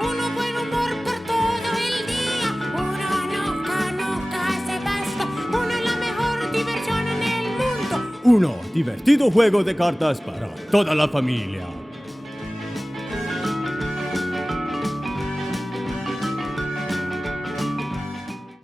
Uno buen humor por todo el día. Uno nunca se basta. Uno es la mejor diversión en el mundo. Uno divertido juego de cartas para toda la familia.